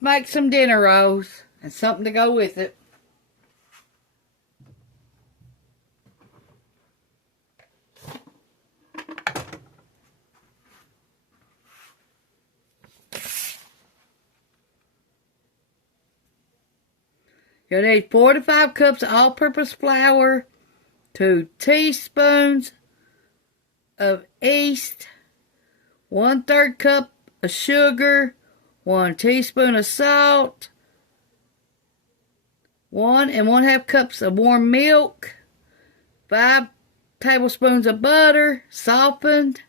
Make some dinner rolls and something to go with it. You'll need 4 to 5 cups of all-purpose flour, 2 teaspoons of yeast, 1/3 cup of sugar, 1 teaspoon of salt, 1 1/2 cups of warm milk, 5 tablespoons of butter, softened,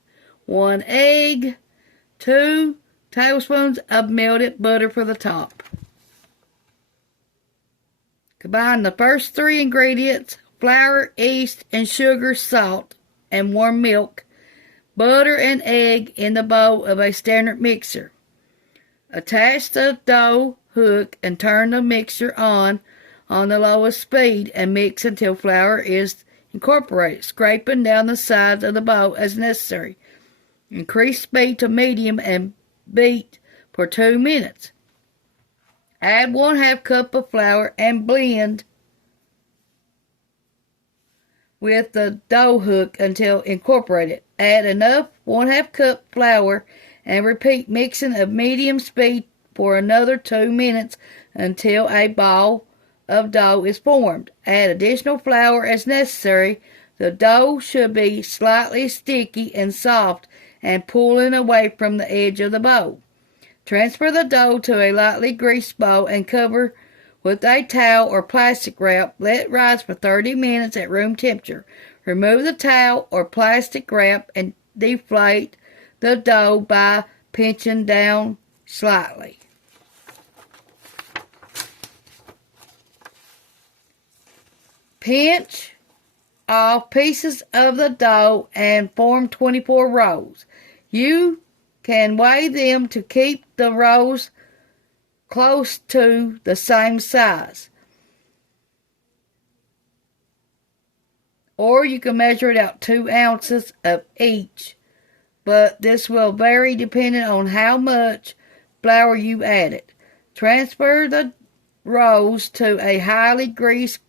1 egg, 2 tablespoons of melted butter for the top. Combine the first 3 ingredients, flour, yeast, and sugar, salt, and warm milk, butter, and egg in the bowl of a standard mixer. Attach the dough hook and turn the mixer on the lowest speed and mix until flour is incorporated, scraping down the sides of the bowl as necessary. Increase speed to medium and beat for 2 minutes. Add 1/2 cup of flour and blend with the dough hook until incorporated. Add enough 1/2 cup flour and repeat mixing at medium speed for another 2 minutes until a ball of dough is formed. Add additional flour as necessary. The dough should be slightly sticky and soft and pulling away from the edge of the bowl. Transfer the dough to a lightly greased bowl and cover with a towel or plastic wrap. Let it rise for 30 minutes at room temperature. Remove the towel or plastic wrap and deflate the dough by pinching down slightly. Pinch off pieces of the dough and form 24 rolls. You can weigh them to keep the rolls close to the same size. Or you can measure it out 2 ounces of each, but this will vary depending on how much flour you added. Transfer the rolls to a highly greased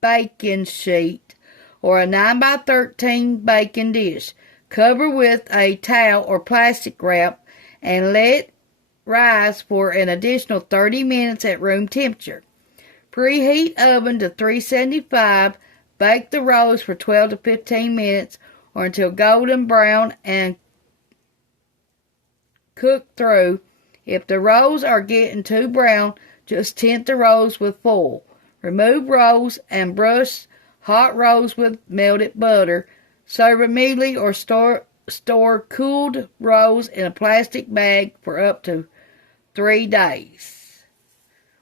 baking sheet or a 9x13 baking dish. Cover with a towel or plastic wrap and let rise for an additional 30 minutes at room temperature. Preheat oven to 375. Bake the rolls for 12 to 15 minutes or until golden brown and cook through. If the rolls are getting too brown, just tint the rolls with foil. Remove rolls and brush hot rolls with melted butter. Serve immediately or store cooled rolls in a plastic bag for up to 3 days.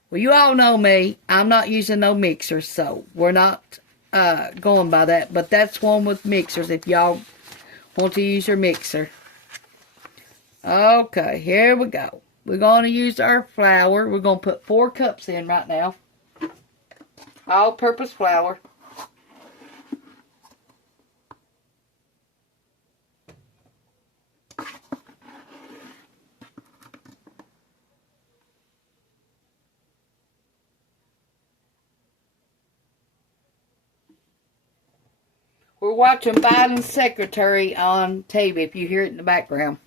Well, you all know me. I'm not using no mixers, so we're not going by that. But that's one with mixers if y'all want to use your mixer. Okay, here we go. We're going to use our flour. We're going to put 4 cups in right now. All-purpose flour. We're watching Biden's secretary on TV, if you hear it in the background.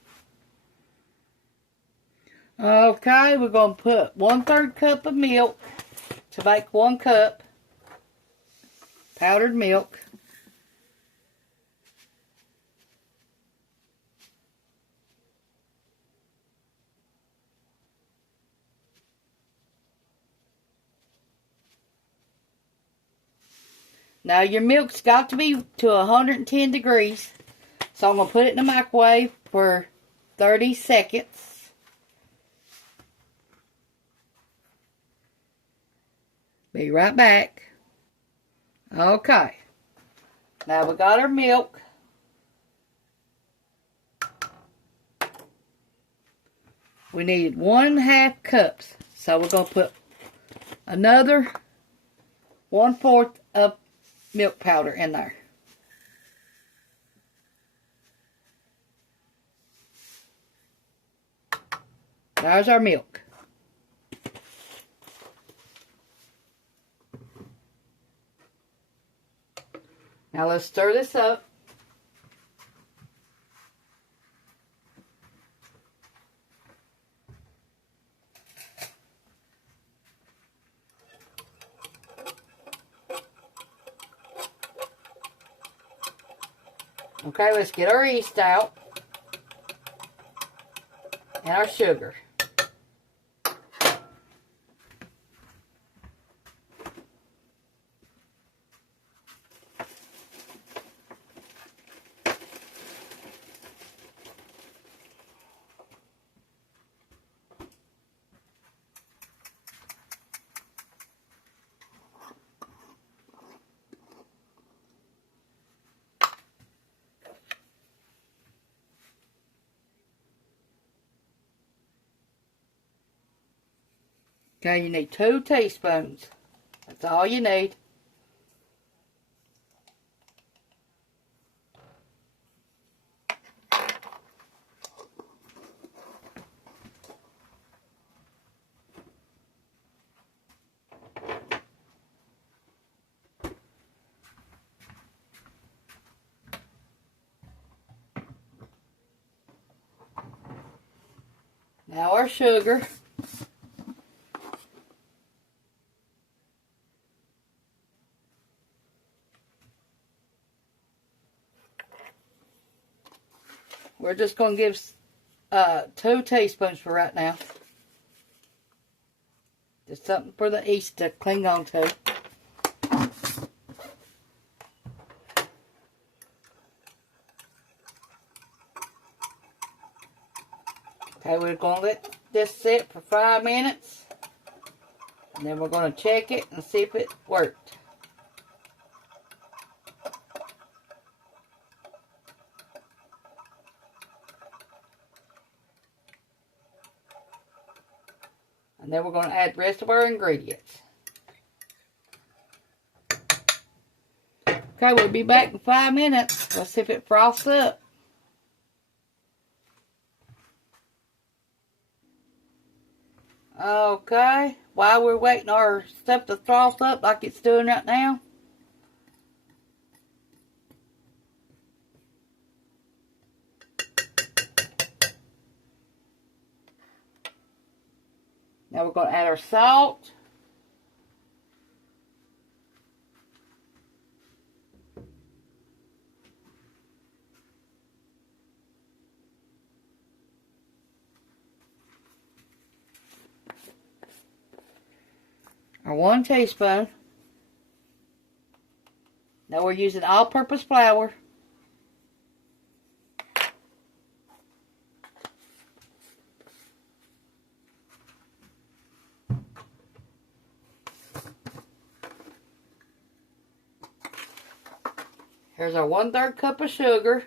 Okay, we're going to put 1/3 cup of milk to make 1 cup. Powdered milk. Now your milk's got to be to 110 degrees. So I'm going to put it in the microwave for 30 seconds. Be right back. Okay. Now we got our milk. We needed 1/2 cups. So we're going to put another 1/4 of milk powder in there. There's our milk. Now let's stir this up. Okay, let's get our yeast out and our sugar. Okay, you need 2 teaspoons. That's all you need. Now our sugar. We're just going to give 2 teaspoons for right now. Just something for the yeast to cling on to. Okay, we're going to let this sit for 5 minutes. And then we're going to check it and see if it worked. And then we're going to add the rest of our ingredients. Okay, we'll be back in 5 minutes. Let's see if it froths up. Okay, while we're waiting our stuff to froth up like it's doing right now, now we're going to add our salt. Our 1 teaspoon. Now we're using all-purpose flour. Here's our 1/3 cup of sugar.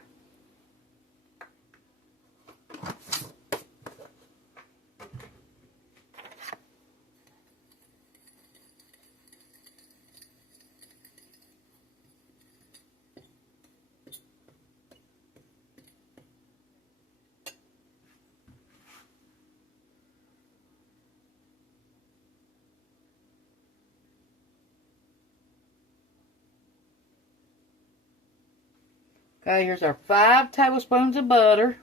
Okay, here's our 5 tablespoons of butter.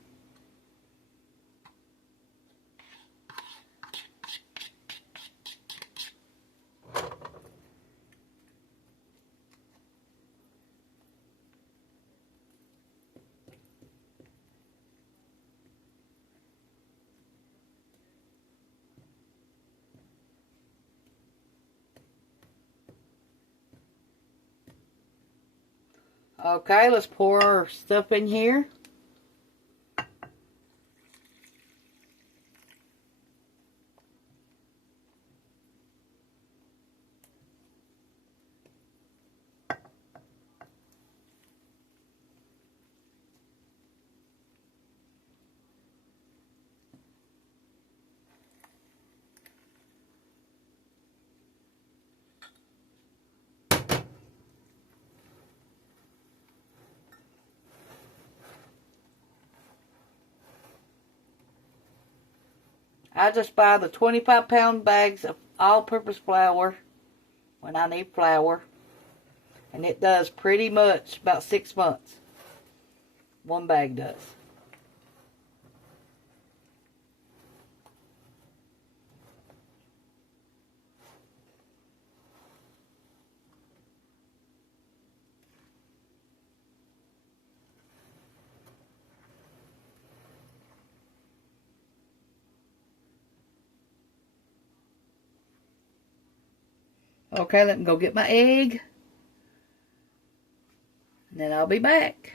Okay, let's pour our stuff in here. I just buy the 25-pound bags of all-purpose flour when I need flour. And it does pretty much about 6 months. One bag does. Okay, let me go get my egg. And then I'll be back.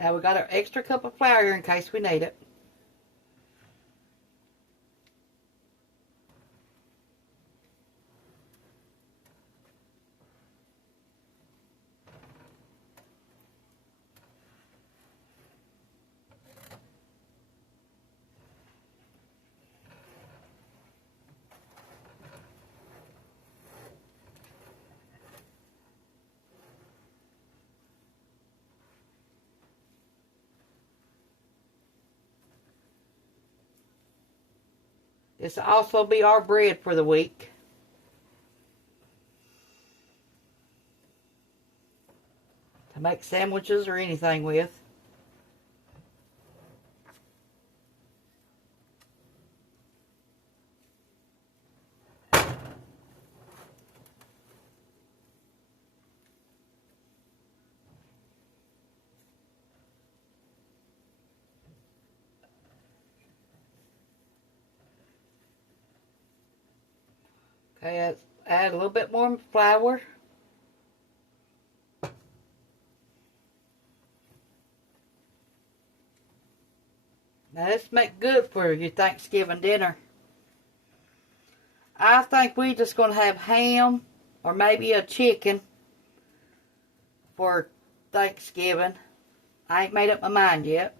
Now we got our extra cup of flour here in case we need it. This will also be our bread for the week. To make sandwiches or anything with. Okay, let's add a little bit more flour. Now this make good for your Thanksgiving dinner. I think we just gonna have ham or maybe a chicken for Thanksgiving. I ain't made up my mind yet.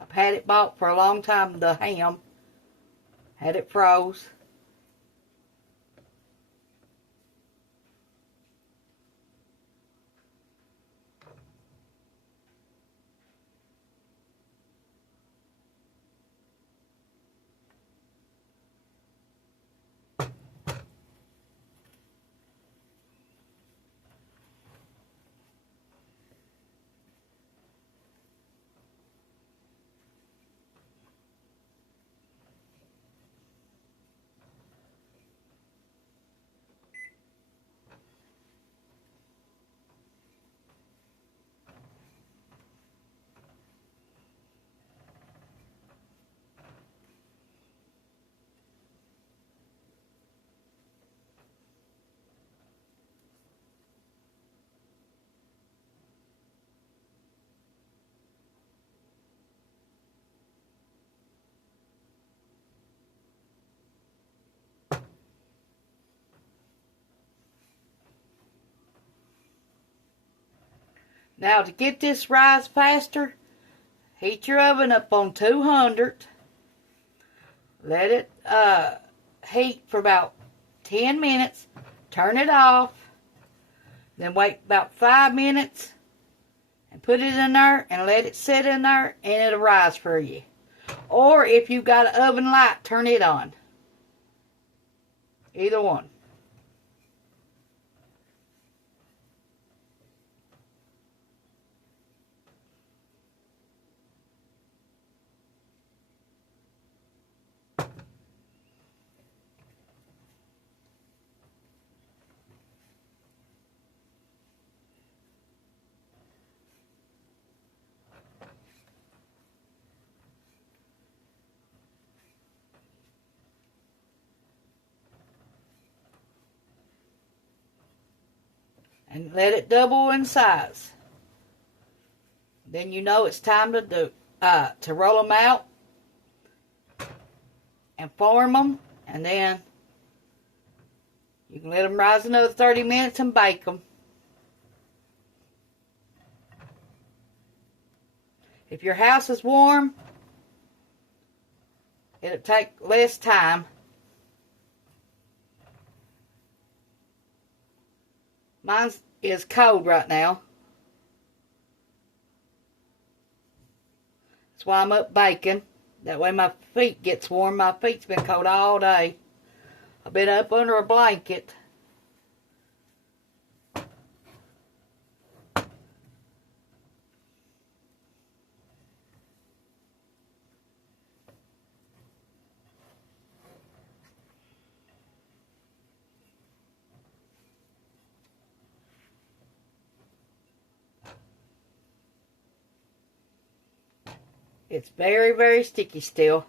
I've had it bought for a long time, the ham. Had it froze. Now to get this rise faster, heat your oven up on 200. Let it heat for about 10 minutes. Turn it off. Then wait about 5 minutes and put it in there and let it sit in there and it'll rise for you. Or if you've got an oven light, turn it on. Either one. And let it double in size. Then you know it's time to roll them out and form them, and then you can let them rise another 30 minutes and bake them. If your house is warm, it'll take less time. Mine is cold right now. That's why I'm up baking. That way my feet gets warm. My feet's been cold all day. I've been up under a blanket. It's very, very sticky still.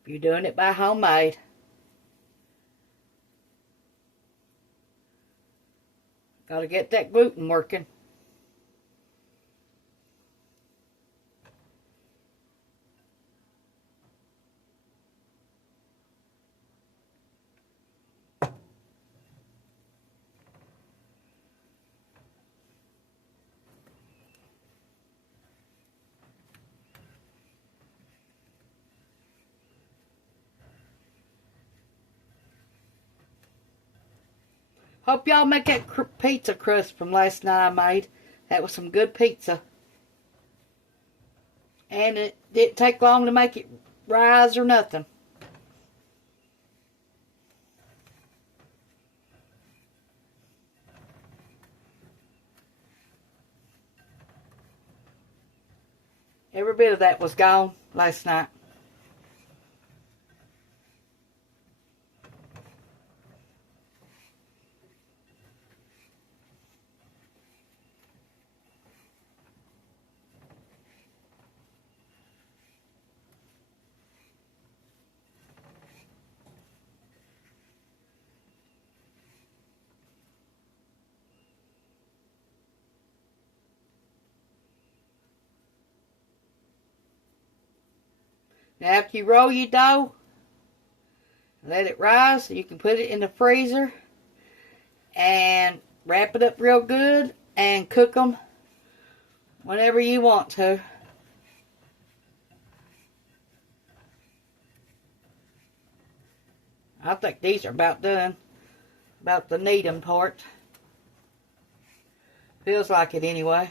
If you're doing it by homemade. Gotta get that gluten working. Hope y'all make that pizza crust from last night I made. That was some good pizza. And it didn't take long to make it rise or nothing. Every bit of that was gone last night. Now after you roll your dough, let it rise, you can put it in the freezer and wrap it up real good and cook them whenever you want to. I think these are about done. About the kneading part. Feels like it anyway.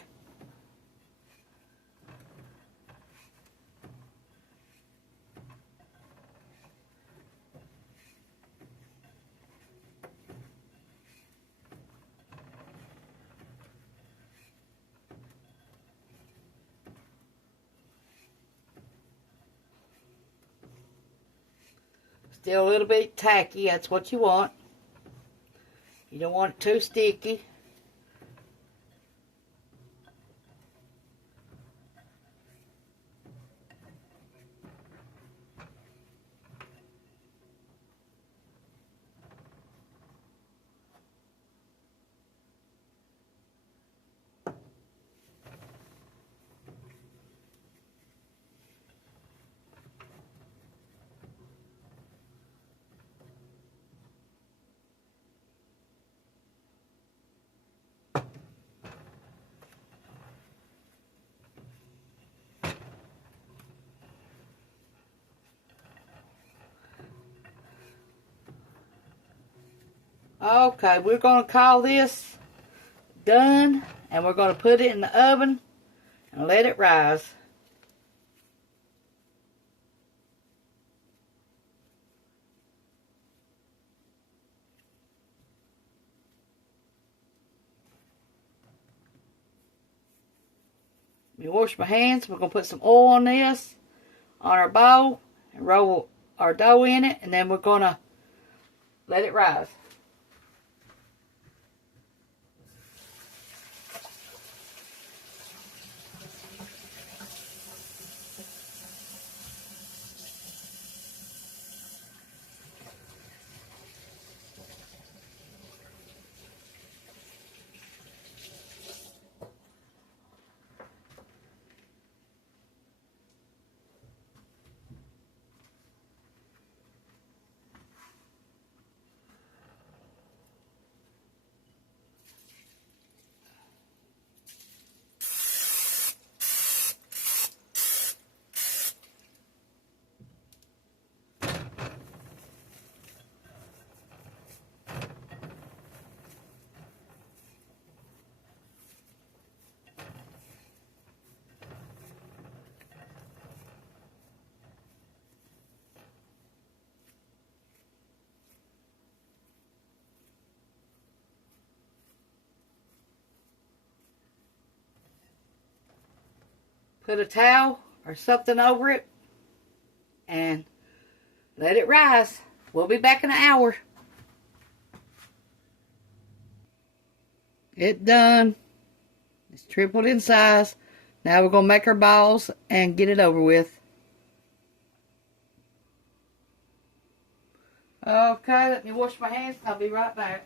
Still a little bit tacky, that's what you want. You don't want it too sticky. Okay, we're going to call this done, and we're going to put it in the oven and let it rise. Let me wash my hands. We're going to put some oil on this, on our bowl, and roll our dough in it, and then we're going to let it rise. Put a towel or something over it and let it rise. We'll be back in an hour. It done. It's tripled in size. Now we're going to make our balls and get it over with. Okay, let me wash my hands. I'll be right back.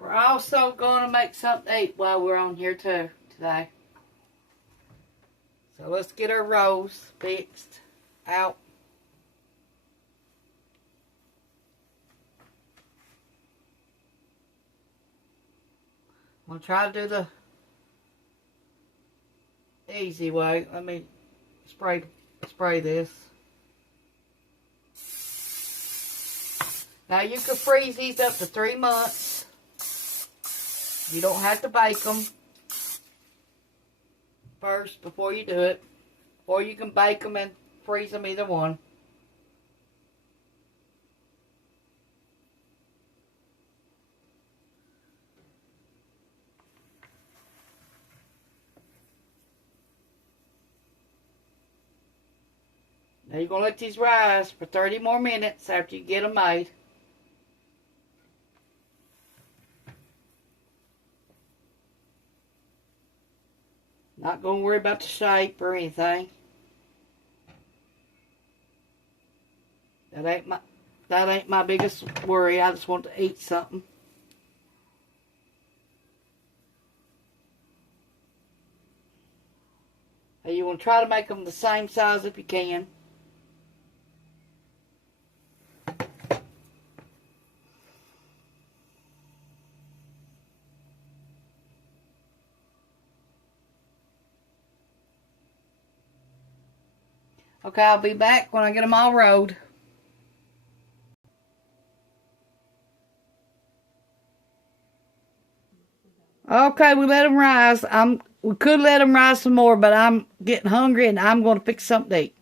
We're also going to make something to eat while we're on here too today. So let's get our rolls fixed out. I'm going to try to do the easy way. Let me spray this. Now you can freeze these up to 3 months. You don't have to bake them first before you do it. Or you can bake them and freeze them, either one. Now you're going to let these rise for 30 more minutes after you get them made. Not going to worry about the shape or anything. That ain't my biggest worry. I just want to eat something. And you want to try to make them the same size if you can. Okay, I'll be back when I get them all rolled. Okay, we let them rise. We could let them rise some more, but I'm getting hungry and I'm going to fix something to eat.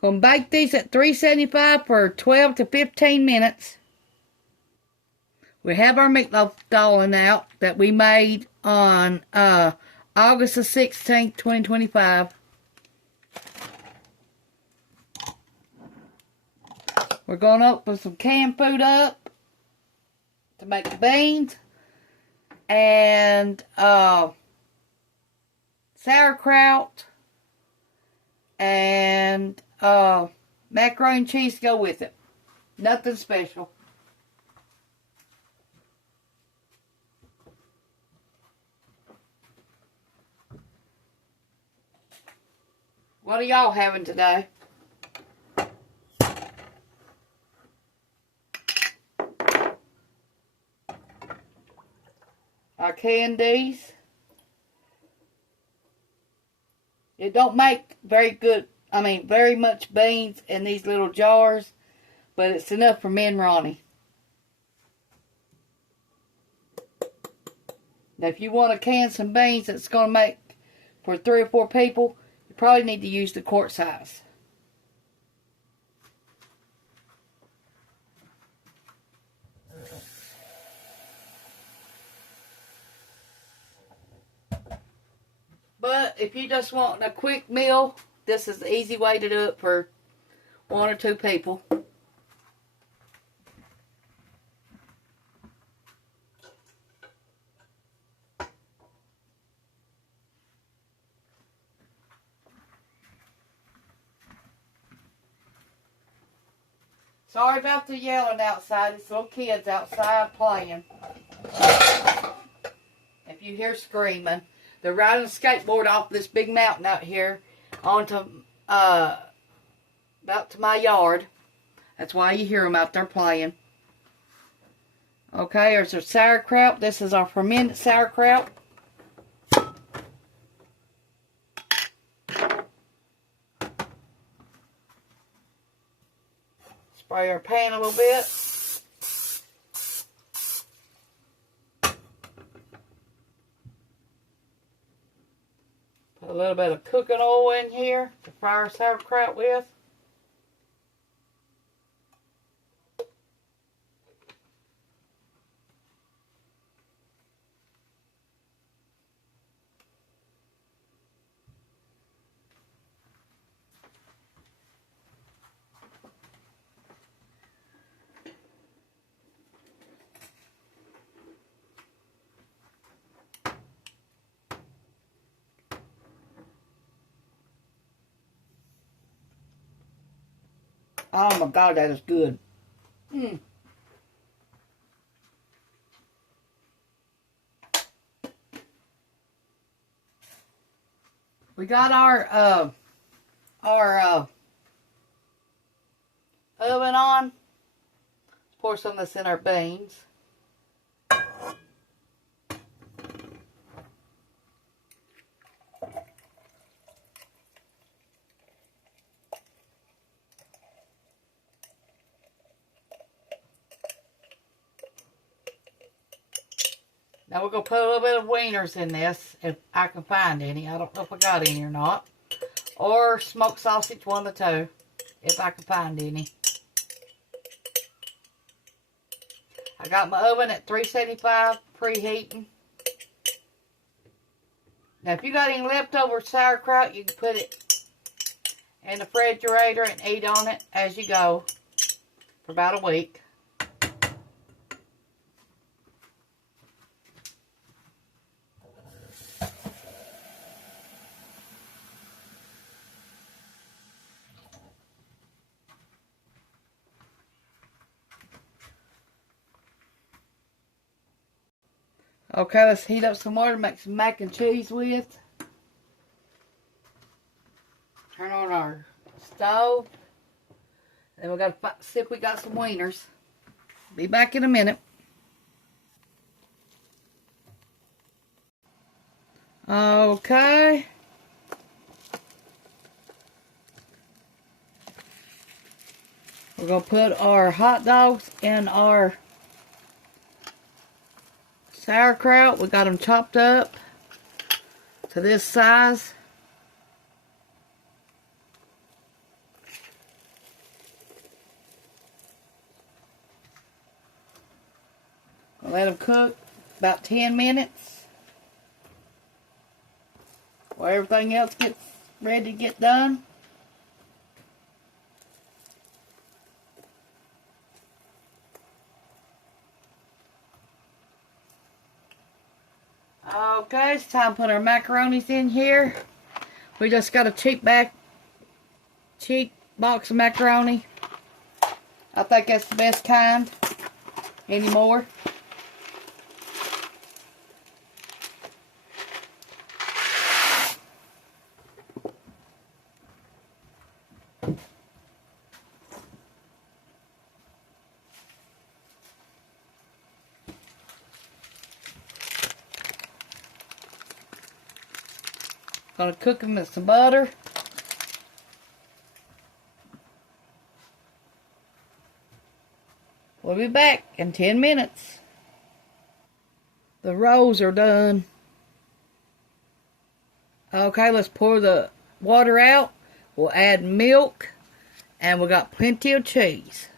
Going to bake these at 375 for 12 to 15 minutes. We have our meatloaf thawing out that we made on August the 16th, 2025. We're going to open some canned food up to make the beans and sauerkraut and macaroni and cheese to go with it. Nothing special. What are y'all having today? Our candies. It don't make very much beans in these little jars, but it's enough for me and Ronnie. Now, if you want to can some beans that's going to make for 3 or 4 people, you probably need to use the quart size. But if you just want a quick meal, this is the easy way to do it for 1 or 2 people. Sorry about the yelling outside. It's little kids outside playing. If you hear screaming, they're riding a skateboard off this big mountain out here onto about to my yard. That's why you hear them out there playing. Okay, there's our sauerkraut. This is our fermented sauerkraut. Spray our pan a little bit. Put a little bit of cooking oil in here to fry our sauerkraut with. Oh my God, that is good. We got our oven on. Let's pour some of this in our beans. Now we're going to put a little bit of wieners in this, if I can find any. I don't know if I got any or not. Or smoked sausage, one of the two, if I can find any. I got my oven at 375, preheating. Now if you got any leftover sauerkraut, you can put it in the refrigerator and eat on it as you go for about a week. Okay, let's heat up some water to make some mac and cheese with. Turn on our stove. Then we got to see if we got some wieners. Be back in a minute. Okay. We're going to put our hot dogs in our sauerkraut. We got them chopped up to this size. I'll let them cook about 10 minutes while everything else gets ready to get done. Okay, it's time to put our macaronis in here. We just got a cheap box of macaroni. I think that's the best kind anymore. Gonna cook them in some butter. We'll be back in 10 minutes. The rolls are done. Okay, let's pour the water out. We'll add milk, and we got plenty of cheese.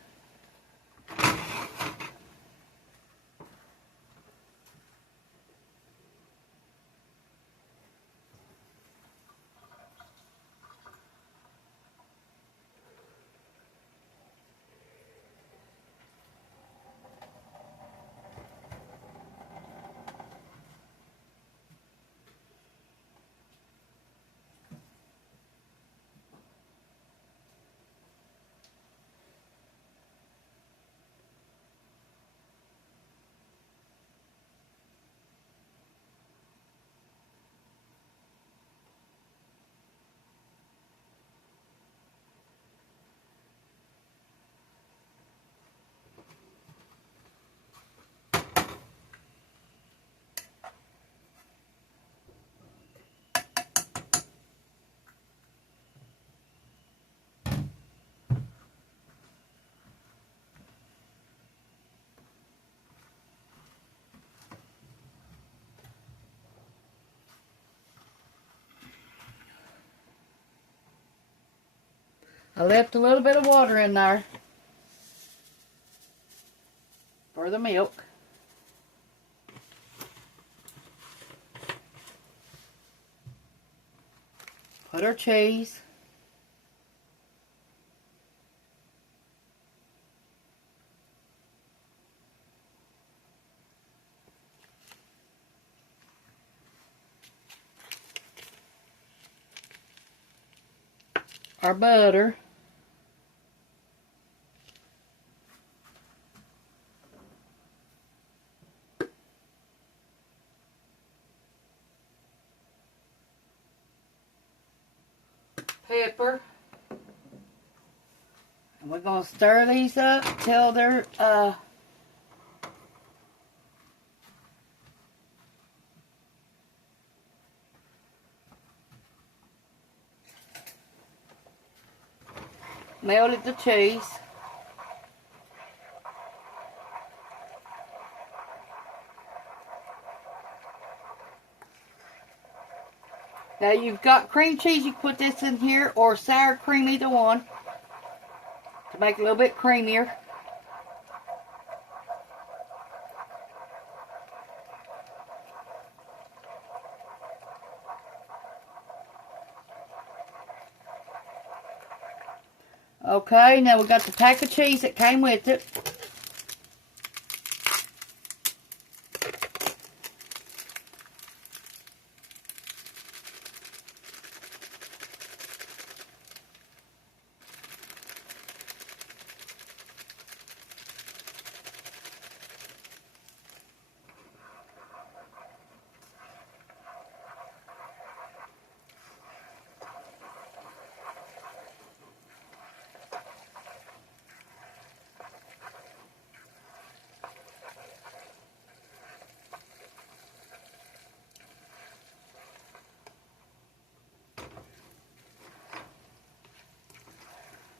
I left a little bit of water in there for the milk. Put our cheese. Our butter. Pepper. And we're going to stir these up till they're melted the cheese. Now you've got cream cheese, you can put this in here, or sour cream, either one, to make it a little bit creamier. Okay, now we got the pack of cheese that came with it.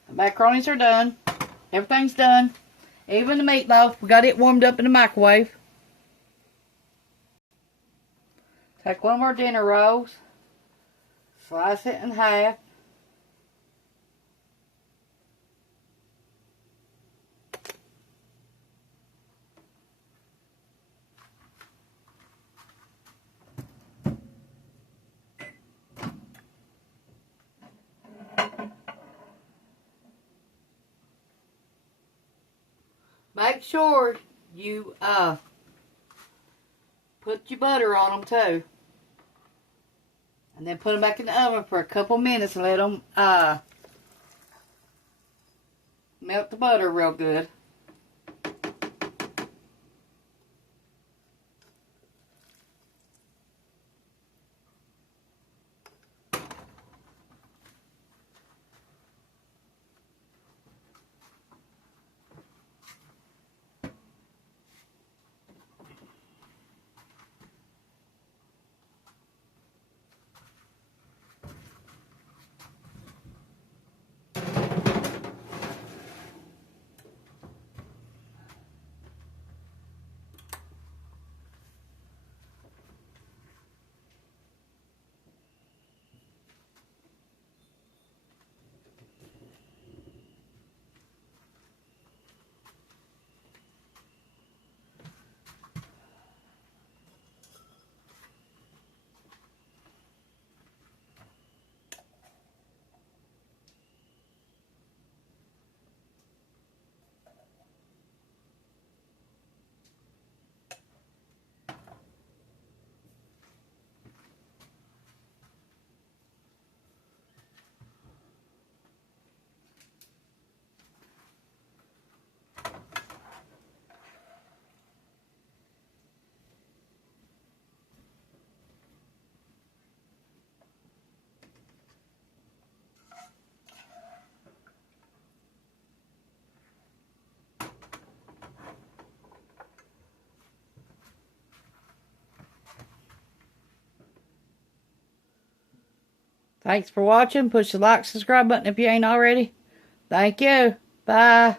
The macaronis are done. Everything's done. Even the meatloaf. We got it warmed up in the microwave. Take one of our dinner rolls. Slice it in half. Make sure you put your butter on them too. And then put them back in the oven for a couple minutes and let them melt the butter real good. Thanks for watching. Push the like, subscribe button if you ain't already. Thank you. Bye.